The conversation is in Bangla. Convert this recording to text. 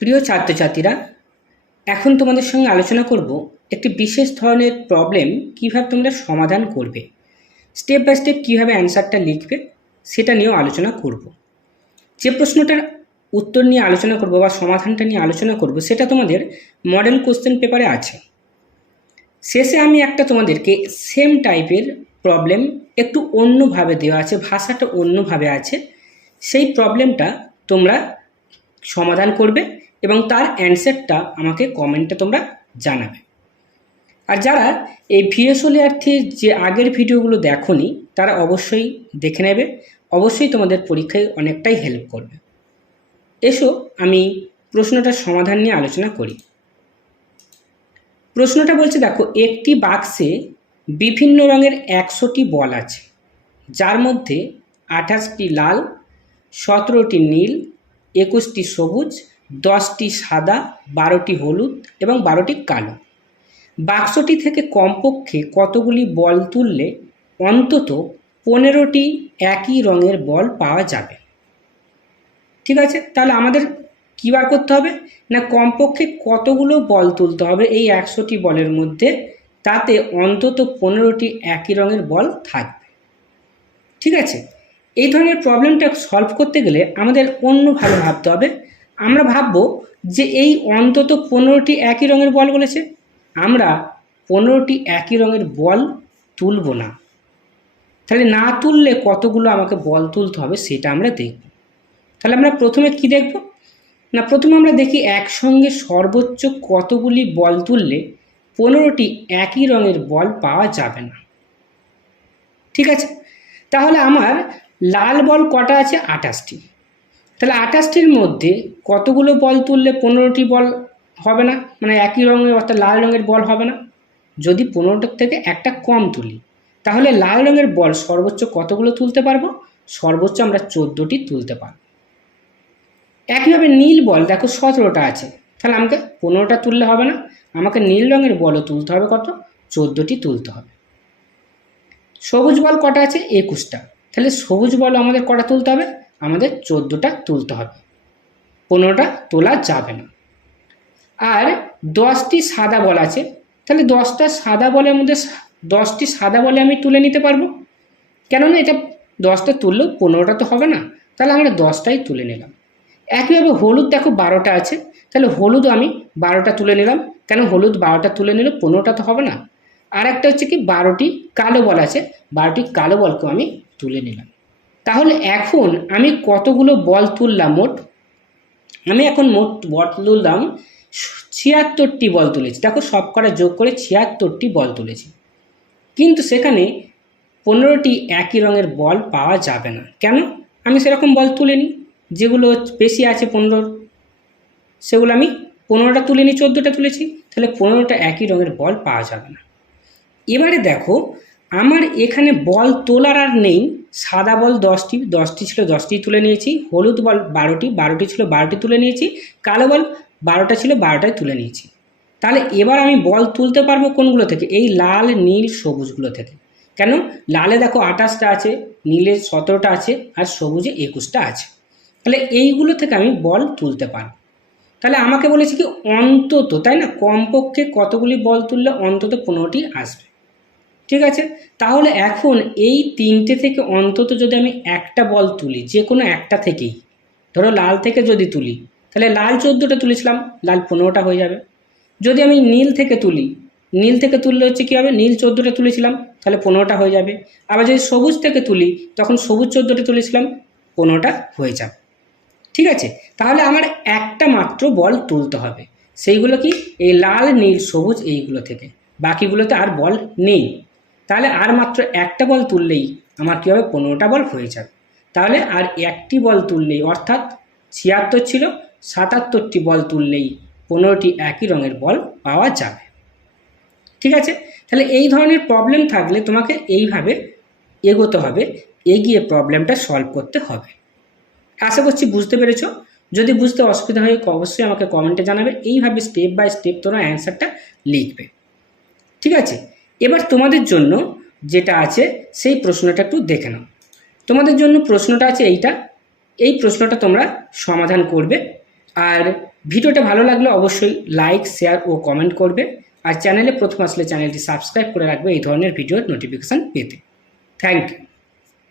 প্রিয় ছাত্রছাত্রীরা, এখন তোমাদের সঙ্গে আলোচনা করব একটি বিশেষ ধরনের প্রবলেম কিভাবে তোমরা সমাধান করবে। স্টেপ বাই স্টেপ কীভাবে অ্যান্সারটা লিখবে সেটা নিয়েও আলোচনা করব। যে প্রশ্নটার উত্তর নিয়ে আলোচনা করব বা সমাধানটা নিয়ে আলোচনা করব সেটা তোমাদের মডেল কোশ্চেন পেপারে আছে। শেষে আমি একটা তোমাদেরকে সেম টাইপের প্রবলেম একটু অন্যভাবে দেওয়া আছে, ভাষাটা অন্যভাবে আছে, সেই প্রবলেমটা তোমরা সমাধান করবে এবং তার অ্যান্সারটা আমাকে কমেন্টে তোমরা জানাবে। আর যারা এই ভিএসওলিআরথির যে আগের ভিডিওগুলো দেখোনি তারা অবশ্যই দেখে নেবে, অবশ্যই তোমাদের পরীক্ষায় অনেকটাই হেল্প করবে। এসো আমি প্রশ্নটার সমাধান নিয়ে আলোচনা করি। প্রশ্নটা বলছে, দেখো, একটি বাক্সে বিভিন্ন রঙের 100টি বল আছে, যার মধ্যে 28টি লাল, 17টি নীল, 21টি সবুজ, 10টি সাদা, 12টি হলুদ এবং 12টি কালো। বাক্সটি থেকে কমপক্ষে কতগুলি বল তুললে অন্তত 15টি একই রঙের বল পাওয়া যাবে? ঠিক আছে, তাহলে আমাদের কী বার করতে হবে না, কমপক্ষে কতগুলো বল তুলতে হবে এই 100টি বলের মধ্যে, তাতে অন্তত 15টি একই রঙের বল থাকবে। ঠিক আছে, এই ধরনের প্রবলেমটা সলভ করতে গেলে আমাদের অন্যভাবে ভাবতে হবে। আমরা ভাববো যে এই অন্তত 15টি একই রঙের বল বলেছে, আমরা 15টি একই রঙের বল তুলব না। তাহলে না তুললে কতগুলো আমাকে বল তুলতে হবে সেটা আমরা দেখব। তাহলে আমরা প্রথমে কি দেখব না, প্রথমে আমরা দেখি একসঙ্গে সর্বোচ্চ কতগুলি বল তুললে 15টি একই রঙের বল পাওয়া যাবে না। ঠিক আছে, তাহলে আমার লাল বল কটা আছে? 28টি। তাহলে 28টির মধ্যে কতগুলো বল তুললে 15টি বল হবে না, মানে একই রঙের অর্থাৎ লাল রঙের বল হবে না? যদি 15টার থেকে একটা কম তুলি তাহলে লাল রঙের বল সর্বোচ্চ কতগুলো তুলতে পারবো? সর্বোচ্চ আমরা 14টি তুলতে পারবো। একইভাবে নীল বল দেখো 17টা আছে, তাহলে আমাকে 15টা তুললে হবে না, আমাকে নীল রঙের বলও তুলতে হবে কত? 14টি তুলতে হবে। সবুজ বল কটা আছে? 21টা। তাহলে সবুজ বল আমাদের কটা তুলতে হবে? আমাদের 14টা তুলতে হবে, 15টা তোলা যাবে না। আর 10টি সাদা বল আছে, তাহলে 10টা সাদা বলের মধ্যে 10টি সাদা বলে আমি তুলে নিতে পারবো, কেননা এটা 10টা তুললেও 15টা তো হবে না, তাহলে আমরা 10টাই তুলে নিলাম। একইভাবে হলুদ দেখো 12টা আছে, তাহলে হলুদও আমি 12টা তুলে নিলাম, কেন হলুদ 12টা তুলে নিলে 15টা তো হবে না। আর একটা হচ্ছে কি 12টি কালো বল আছে, 12টি কালো বলকেও আমি তুলে নিলাম। তাহলে এখন আমি কতগুলো বল তুললাম? আমি এখন মোট বল তুললাম 76টি বল তুলেছি। দেখো সব কটা যোগ করে 76টি বল তুলেছি, কিন্তু সেখানে 15টি একই রঙের বল পাওয়া যাবে না। কেন? আমি সেরকম বল তুলিনি, যেগুলো বেশি আছে 15, সেগুলো আমি 15টা তুলিনি, 14টা তুলেছি, তাহলে 15টা একই রঙের বল পাওয়া যাবে না। এবারে দেখো আমার এখানে বল তোলার আর নেই। সাদা বল 10টি ছিল, 10টি তুলে নিয়েছি। হলুদ বল 12টি ছিল, 12টি তুলে নিয়েছি। কালো বল 12টা ছিল, 12টাই তুলে নিয়েছি। তাহলে এবার আমি বল তুলতে পারবো কোনগুলো থেকে? এই লাল নীল সবুজগুলো থেকে। কেন? লালে দেখো 28টা আছে, নীলে 17টা আছে, আর সবুজে 21টা আছে। তাহলে এইগুলো থেকে আমি বল তুলতে পারবো। তাহলে আমাকে বলেছি কি অন্তত, তাই না, কমপক্ষে কতগুলি বল তুললে অন্তত 15টি আসবে। ঠিক আছে, তাহলে এখন এই 3টে থেকে অন্তত যদি আমি একটা বল তুলি, যে কোনো একটা থেকেই, ধরো লাল থেকে যদি তুলি তাহলে লাল 14টা তুলেছিলাম, লাল 15টা হয়ে যাবে। যদি আমি নীল থেকে তুলি, নীল থেকে তুললে হচ্ছে কী হবে? নীল 14টা তুলেছিলাম, তাহলে 15টা হয়ে যাবে। আবার যদি সবুজ থেকে তুলি তখন সবুজ 14টা তুলেছিলাম, 15টা হয়ে যাবে। ঠিক আছে, তাহলে আমার একটা মাত্র বল তুলতে হবে, সেইগুলো কি? এই লাল নীল সবুজ এইগুলো থেকে, বাকিগুলোতে আর বল নেই। তাহলে আর মাত্র একটা বল তুললেই আমার কী হবে? 15টা বল হয়ে যাবে। তাহলে আর একটি বল তুললেই, অর্থাৎ 76 ছিল, 77টি বল তুললেই 15টি একই রঙের বল পাওয়া যাবে। ঠিক আছে, তাহলে এই ধরনের প্রবলেম থাকলে তোমাকে এইভাবে এগোতে হবে, এগিয়ে প্রবলেমটা সলভ করতে হবে। আশা করছি বুঝতে পেরেছো। যদি বুঝতে অসুবিধা হয় অবশ্যই আমাকে কমেন্টে জানাবে। এইভাবে স্টেপ বাই স্টেপ তোমরা অ্যান্সারটা লিখবে। ঠিক আছে, এবার তোমাদের জন্য যেটা আছে সেই প্রশ্নটা একটু দেখে নাও। তোমাদের জন্য প্রশ্নটা আছে এইটা, এই প্রশ্নটা তোমরা সমাধান করবে। আর ভিডিওটা ভালো লাগলে অবশ্যই লাইক, শেয়ার ও কমেন্ট করবে। আর চ্যানেলে প্রথম আসলে চ্যানেলটি সাবস্ক্রাইব করে রাখবে এই ধরনের ভিডিওর নোটিফিকেশান পেতে। Thank you.